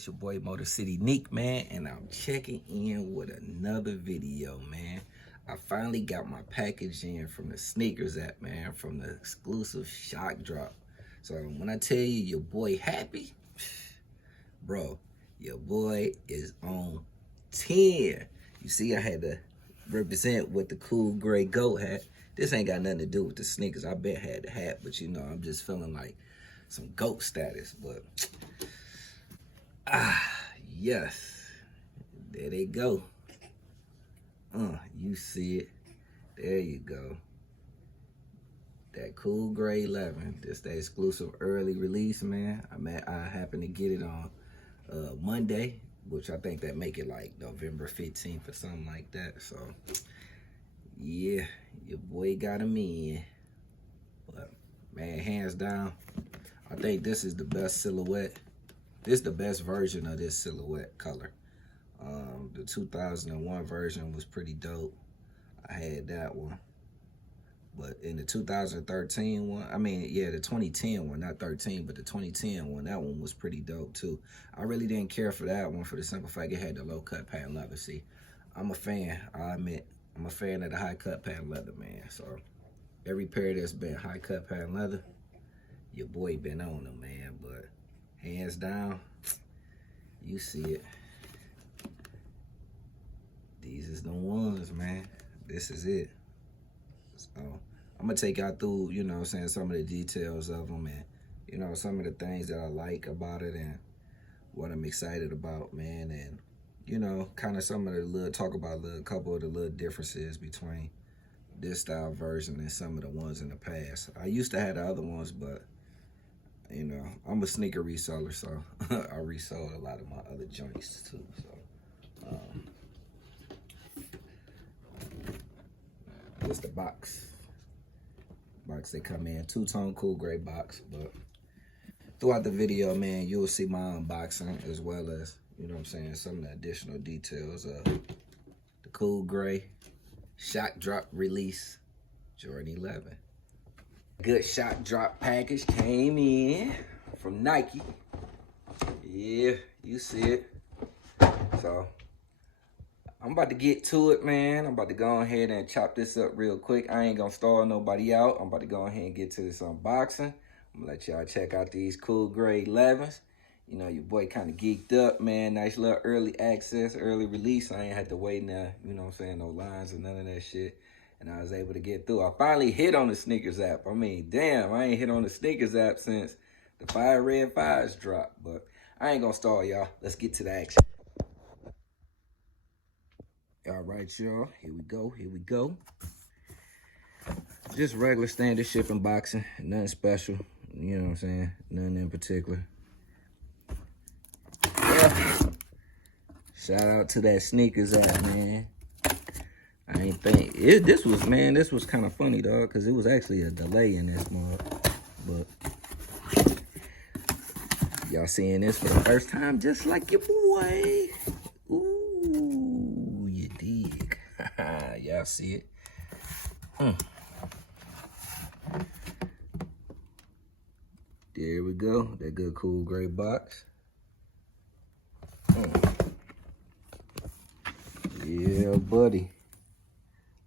It's your boy MOTORCITY NIQUE, man, and I'm checking in with another video, man. I finally got my package in from the sneakers app, man, from the exclusive shock drop. So when I tell you your boy happy, bro, your boy is on 10. You see, I had to represent with the cool gray goat hat. This ain't got nothing to do with the sneakers. I bet had the hat, but you know, I'm just feeling like some goat status. But yes, there they go. You see it. There you go. That cool gray 11. This the exclusive early release, man. I happened to get it on Monday, which I think that make it like November 15th or something like that. So yeah, your boy got him in. But man, hands down, I think this is the best silhouette. This is the best version of this silhouette color. The 2001 version was pretty dope. I had that one. But in the 2013 one, I mean, yeah, the 2010 one, not 13, but the 2010 one, that one was pretty dope too. I really didn't care for that one for the simple fact it had the low cut patent leather. See, I'm a fan, I admit. I'm a fan of the high cut patent leather, man. So every pair that's been high cut patent leather, your boy been on them, man. But hands down, you see it. These is the ones, man. This is it. So I'm gonna take y'all through, you know what I'm saying, some of the details of them and, you know, some of the things that I like about it and what I'm excited about, man. And, you know, kind of some of the little, talk about a couple of the little differences between this style version and some of the ones in the past. I used to have the other ones, but, you know, I'm a sneaker reseller, so I resold a lot of my other joints too. So, this the box they come in, two-tone cool gray box. But throughout the video, man, you'll see my unboxing as well as, you know what I'm saying, some of the additional details of the cool gray shock drop release Jordan 11. Good shock drop package came in from Nike. Yeah, you see it. So I'm about to get to it, man. I'm about to go ahead and chop this up real quick. I ain't gonna stall nobody out. I'm about to go ahead and get to this unboxing. I'm gonna let y'all check out these cool gray 11s. You know, your boy kind of geeked up, man. Nice little early access, early release. I ain't had to wait now, you know what I'm saying, no lines or none of that shit. And I was able to get through. I finally hit on the sneakers app. I mean, damn, I ain't hit on the sneakers app since the Fire Red 5s dropped. But I ain't gonna stall, y'all. Let's get to the action. All right, y'all, here we go. Just regular standard shipping boxing, nothing special, you know what I'm saying, nothing in particular. Yeah. Shout out to that sneakers app, man. I ain't think, this was kind of funny, dog, because it was actually a delay in this month, but y'all seeing this for the first time, just like your boy. Ooh, you dig. Y'all see it? There we go. That good cool gray box. Yeah, buddy.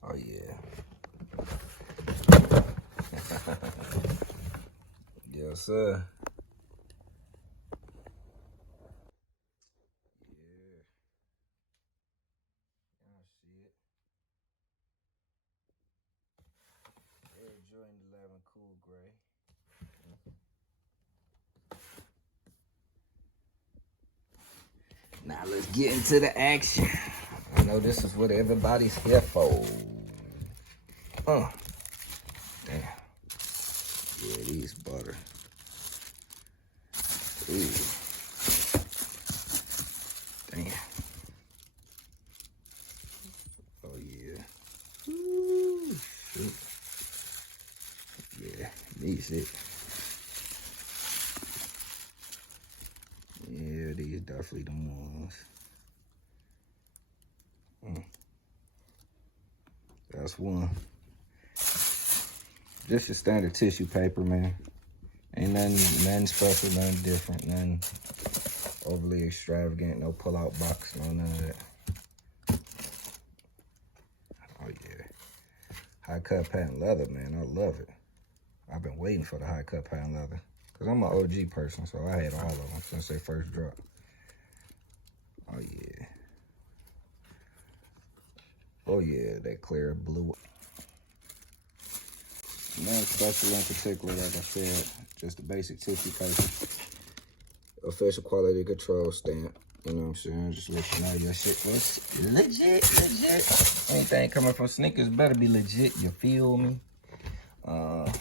Oh, yeah. Yes, sir. Jordan 11 cool gray. Now let's get into the action. I know this is what everybody's here for. Damn. Yeah, these butter. Ooh. Damn. Oh yeah. Ooh, shoot. Yeah, these it. Yeah, these definitely the ones. That's one. Just your standard tissue paper, man. Ain't nothing special, nothing different, nothing overly extravagant, no pull-out box, no none of that. Oh yeah, high cut patent leather, man, I love it. I've been waiting for the high cut patent leather because I'm an OG person, so I had all of them since they first dropped. Oh yeah. Oh yeah, that clear blue. Nothing special in particular, like I said, just the basic tissue paper. Official quality control stamp. You know what I'm saying? Just let you know your shit was legit. Anything coming from sneakers better be legit, you feel me? Like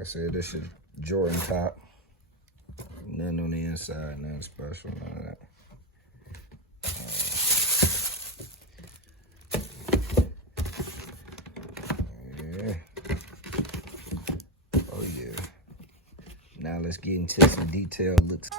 I said, this is Jordan top. Nothing on the inside, nothing special, none of that. Oh yeah. Now let's get into some detailed looks.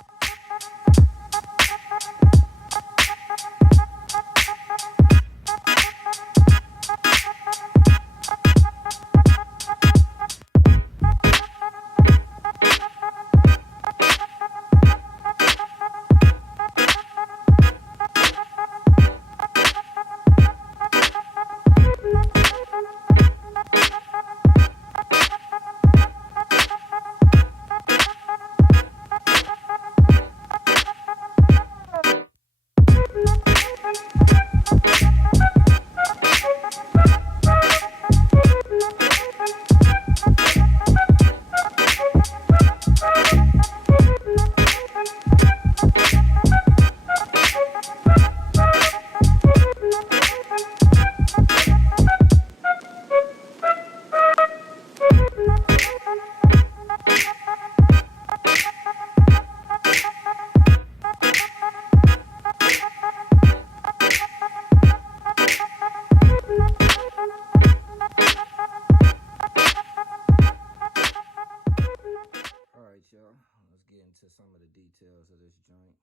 Y'all, let's get into some of the details of this joint.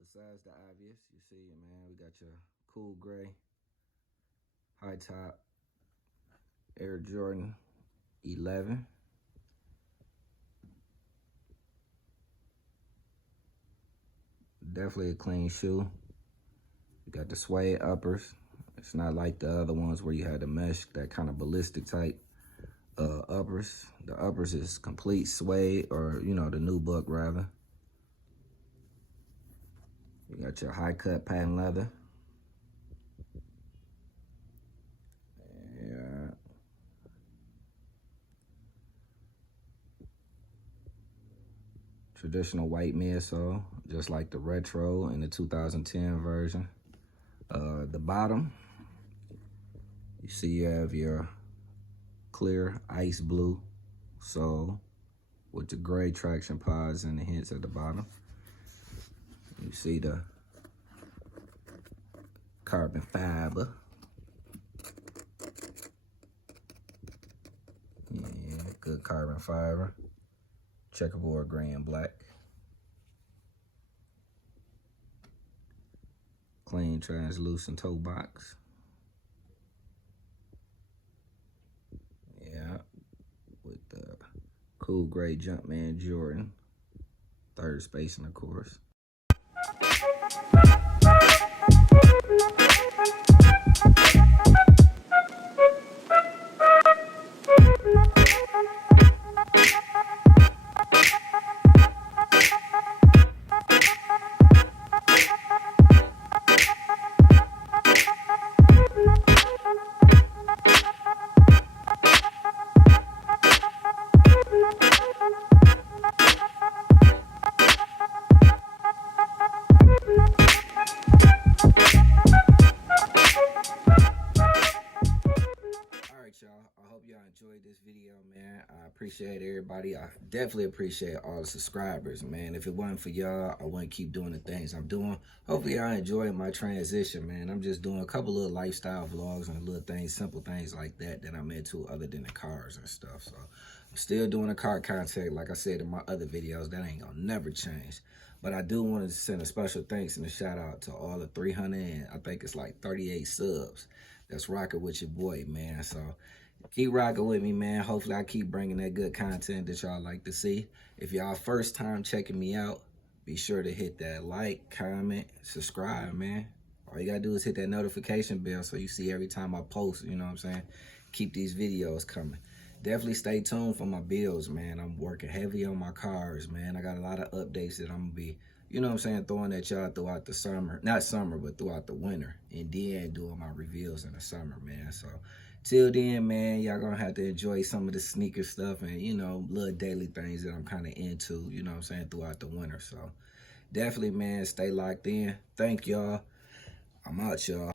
Besides the obvious, you see it, man. We got your cool gray, high top, Air Jordan 11. Definitely a clean shoe. You got the suede uppers. It's not like the other ones where you had the mesh, that kind of ballistic type uppers. The uppers is complete suede, or you know, the new buck rather. You got your high cut patent leather. Yeah. Traditional white midsole, just like the retro in the 2010 version. The bottom, you see you have your clear ice blue sole with the gray traction pods and the hints at the bottom. You see the carbon fiber. Yeah, good carbon fiber. Checkerboard gray and black. Clean translucent toe box. Yeah, with the cool gray Jumpman Jordan. Third spacing, of course. Y'all, I hope y'all enjoyed this video, man. I appreciate everybody. I definitely appreciate all the subscribers, man. If it wasn't for y'all, I wouldn't keep doing the things I'm doing. Hopefully y'all enjoying my transition, man. I'm just doing a couple little lifestyle vlogs and little things, simple things like that I'm into, other than the cars and stuff. So I'm still doing the car content, like I said in my other videos. That ain't gonna never change. But I do want to send a special thanks and a shout out to all the 300 and I think it's like 38 subs that's rocking with your boy, man. So Keep rocking with me, man. Hopefully I keep bringing that good content that y'all like to see. If y'all first time checking me out, be sure to hit that like, comment, subscribe, man. All you gotta do is hit that notification bell so you see every time I post, you know what I'm saying? Keep these videos coming. Definitely stay tuned for my builds, man. I'm working heavy on my cars, man. I got a lot of updates that I'm gonna be, you know what I'm saying, throwing at y'all throughout the summer. Not summer, but throughout the winter. And then doing my reveals in the summer, man. So till then, man, y'all gonna have to enjoy some of the sneaker stuff and, you know, little daily things that I'm kind of into, you know what I'm saying, throughout the winter. So definitely, man, stay locked in. Thank y'all. I'm out, y'all.